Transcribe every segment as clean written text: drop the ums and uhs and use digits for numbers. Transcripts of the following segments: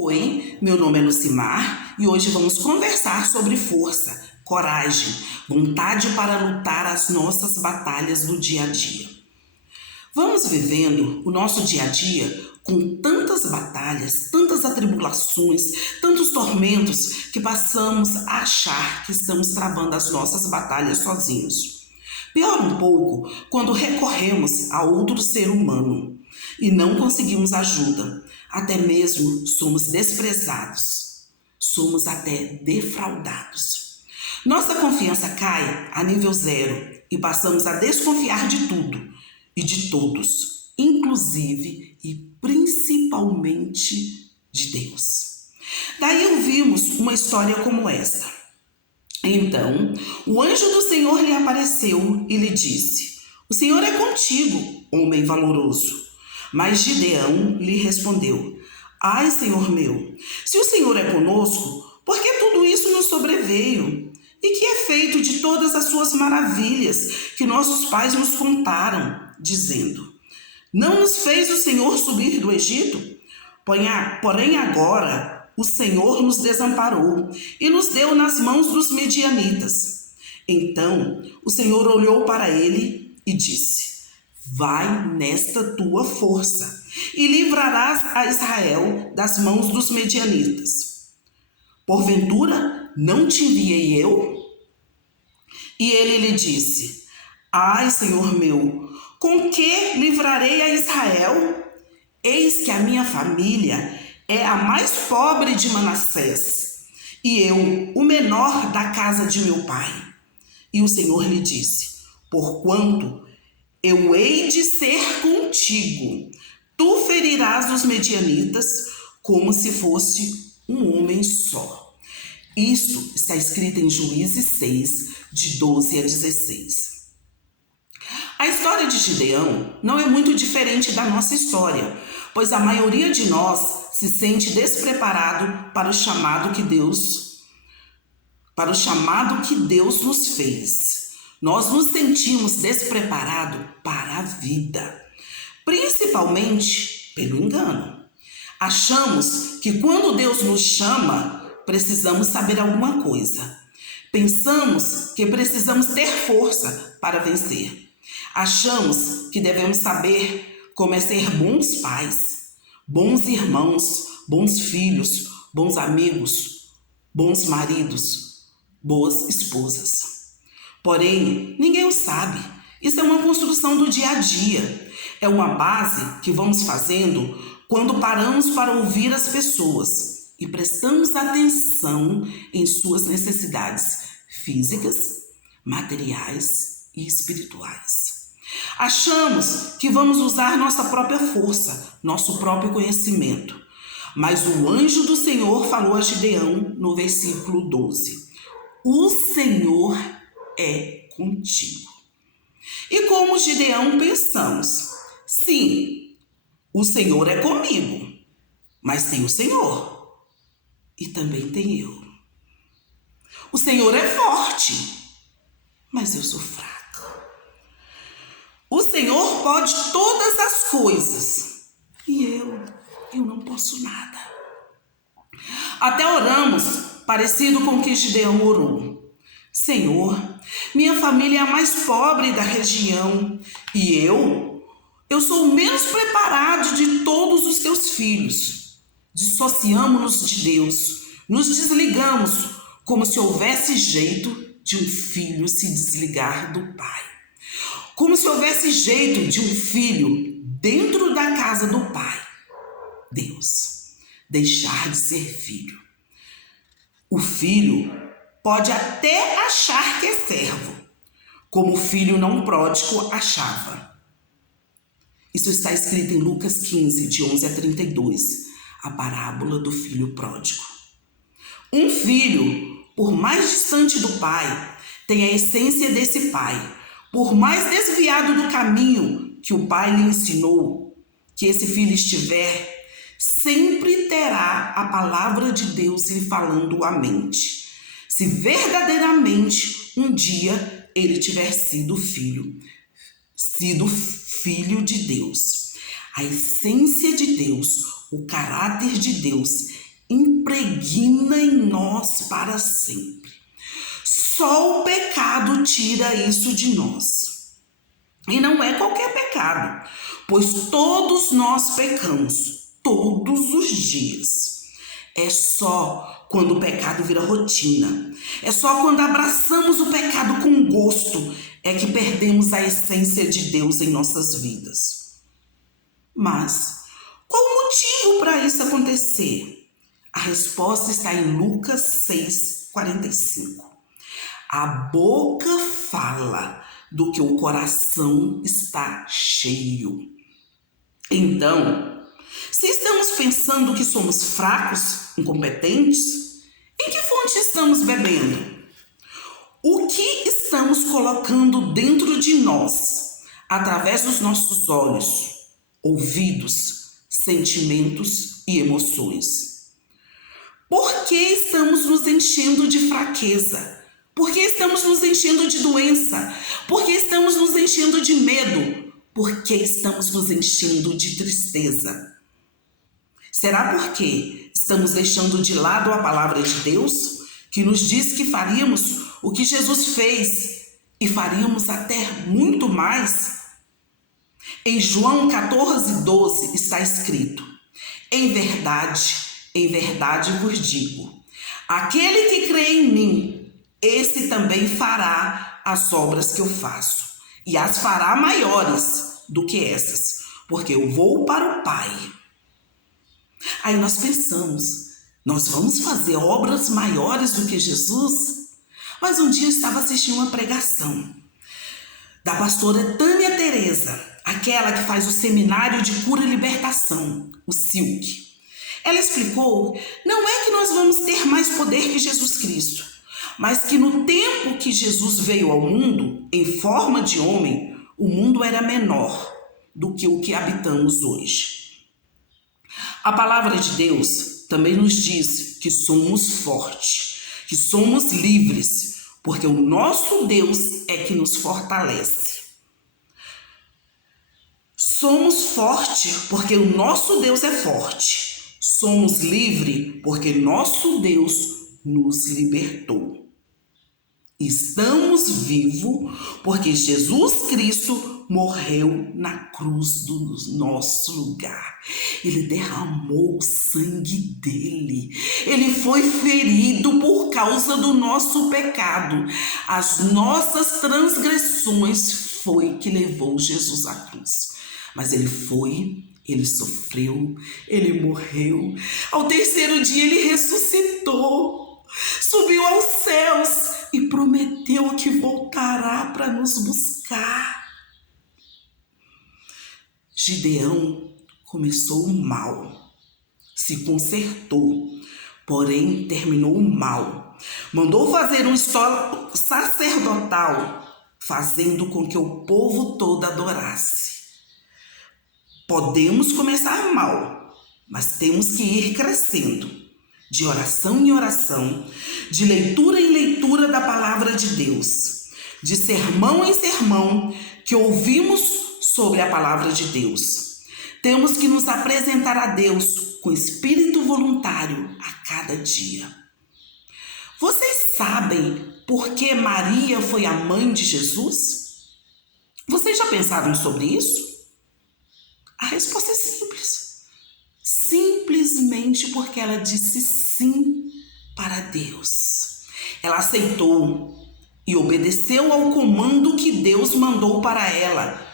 Oi, meu nome é Lucimar e hoje vamos conversar sobre força, coragem, vontade para lutar as nossas batalhas do dia a dia. Vamos vivendo o nosso dia a dia com tantas batalhas, tantas atribulações, tantos tormentos que passamos a achar que estamos travando as nossas batalhas sozinhos. Pior um pouco quando recorremos a outro ser humano e não conseguimos ajuda, até mesmo somos desprezados, somos até defraudados. Nossa confiança cai a nível zero e passamos a desconfiar de tudo e de todos, inclusive e principalmente de Deus. Daí ouvimos uma história como esta. Então, o anjo do Senhor lhe apareceu e lhe disse: "O Senhor é contigo, homem valoroso." Mas Gideão lhe respondeu: "Ai, Senhor meu, se o Senhor é conosco, por que tudo isso nos sobreveio? E que é feito de todas as suas maravilhas que nossos pais nos contaram, dizendo: não nos fez o Senhor subir do Egito? Porém agora o Senhor nos desamparou e nos deu nas mãos dos medianitas." Então o Senhor olhou para ele e disse: "Vai nesta tua força e livrarás a Israel das mãos dos medianitas. Porventura não te enviei eu?" E ele lhe disse: "Ai, Senhor meu, com que livrarei a Israel? Eis que a minha família é a mais pobre de Manassés, e eu, o menor da casa de meu pai." E o Senhor lhe disse: "Porquanto eu hei de ser contigo, tu ferirás os medianitas como se fosse um homem só." Isto está escrito em Juízes 6, de 12 a 16. A história de Gideão não é muito diferente da nossa história, pois a maioria de nós se sente despreparado para o chamado que Deus nos fez. Nós nos sentimos despreparados para a vida, principalmente pelo engano. Achamos que quando Deus nos chama, precisamos saber alguma coisa. Pensamos que precisamos ter força para vencer. Achamos que devemos saber como é ser bons pais, bons irmãos, bons filhos, bons amigos, bons maridos, boas esposas. Porém, ninguém o sabe. Isso é uma construção do dia a dia. É uma base que vamos fazendo quando paramos para ouvir as pessoas e prestamos atenção em suas necessidades físicas, materiais e espirituais. Achamos que vamos usar nossa própria força, nosso próprio conhecimento. Mas o anjo do Senhor falou a Gideão no versículo 12: "O Senhor é contigo." E como Gideão pensamos: sim, o Senhor é comigo, mas tem o Senhor e também tem eu. O Senhor é forte, mas eu sou fraca. O Senhor pode todas as coisas e eu não posso nada. Até oramos parecido com o que Gideão orou: "Senhor, minha família é a mais pobre da região e eu sou o menos preparado de todos os teus filhos." Dissociamos-nos de Deus, nos desligamos como se houvesse jeito de um filho se desligar do pai. Como se houvesse jeito de um filho dentro da casa do pai, Deus, deixar de ser filho. O filho pode até achar que é servo, como o filho não pródigo achava. Isso está escrito em Lucas 15, de 11 a 32, a parábola do filho pródigo. Um filho, por mais distante do pai, tem a essência desse pai. Por mais desviado do caminho que o pai lhe ensinou, que esse filho estiver, sempre terá a palavra de Deus lhe falando à mente. Se verdadeiramente um dia ele tiver sido filho de Deus. A essência de Deus, o caráter de Deus impregna em nós para sempre. Só o pecado tira isso de nós. E não é qualquer pecado, pois todos nós pecamos, todos os dias. É só quando o pecado vira rotina. É só quando abraçamos o pecado com gosto é que perdemos a essência de Deus em nossas vidas. Mas qual o motivo para isso acontecer? A resposta está em Lucas 6:45. A boca fala do que o coração está cheio. Então, se estamos pensando que somos fracos, incompetentes, em que fonte estamos bebendo? O que estamos colocando dentro de nós, através dos nossos olhos, ouvidos, sentimentos e emoções? Por que estamos nos enchendo de fraqueza? Por que estamos nos enchendo de doença? Por que estamos nos enchendo de medo? Por que estamos nos enchendo de tristeza? Será porque estamos deixando de lado a palavra de Deus, que nos diz que faríamos o que Jesus fez e faríamos até muito mais? Em João 14:12 está escrito: em verdade vos digo, aquele que crê em mim, esse também fará as obras que eu faço, e as fará maiores do que essas, porque eu vou para o Pai. Aí nós pensamos, nós vamos fazer obras maiores do que Jesus? Mas um dia eu estava assistindo uma pregação da pastora Tânia Teresa, aquela que faz o seminário de cura e libertação, o SILC. Ela explicou, não é que nós vamos ter mais poder que Jesus Cristo, mas que no tempo que Jesus veio ao mundo, em forma de homem, o mundo era menor do que o que habitamos hoje. A palavra de Deus também nos diz que somos fortes, que somos livres, porque o nosso Deus é que nos fortalece. Somos fortes porque o nosso Deus é forte. Somos livres porque nosso Deus nos libertou. Estamos vivos porque Jesus Cristo morreu na cruz do nosso lugar. Ele derramou o sangue dele. Ele foi ferido por causa do nosso pecado. As nossas transgressões foi que levou Jesus à cruz. Mas ele foi, ele sofreu, ele morreu. Ao terceiro dia ele ressuscitou. Subiu aos céus e prometeu que voltará para nos buscar. Gideão começou mal, se consertou, porém terminou mal. Mandou fazer um estábulo sacerdotal, fazendo com que o povo todo adorasse. Podemos começar mal, mas temos que ir crescendo. De oração em oração, de leitura em leitura da palavra de Deus, de sermão em sermão que ouvimos sobre a palavra de Deus. Temos que nos apresentar a Deus com espírito voluntário a cada dia. Vocês sabem por que Maria foi a mãe de Jesus? Vocês já pensaram sobre isso? A resposta é simples. Simplesmente porque ela disse sim para Deus. Ela aceitou e obedeceu ao comando que Deus mandou para ela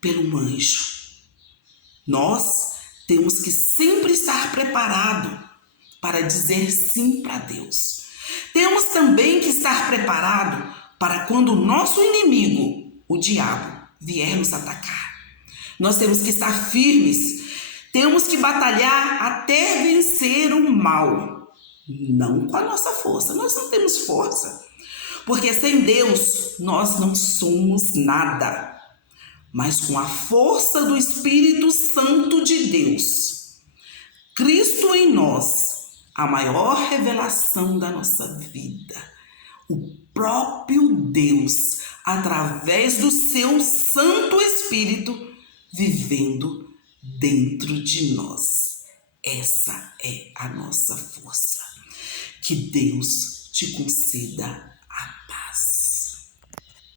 pelo anjo. Nós temos que sempre estar preparados para dizer sim para Deus. Temos também que estar preparados para quando o nosso inimigo, o diabo, vier nos atacar. Nós temos que estar firmes. Temos que batalhar até vencer o mal. Não com a nossa força. Nós não temos força. Porque sem Deus, nós não somos nada. Mas com a força do Espírito Santo de Deus, Cristo em nós, a maior revelação da nossa vida. O próprio Deus, através do seu Santo Espírito, vivendo dentro de nós. Essa é a nossa força. Que Deus te conceda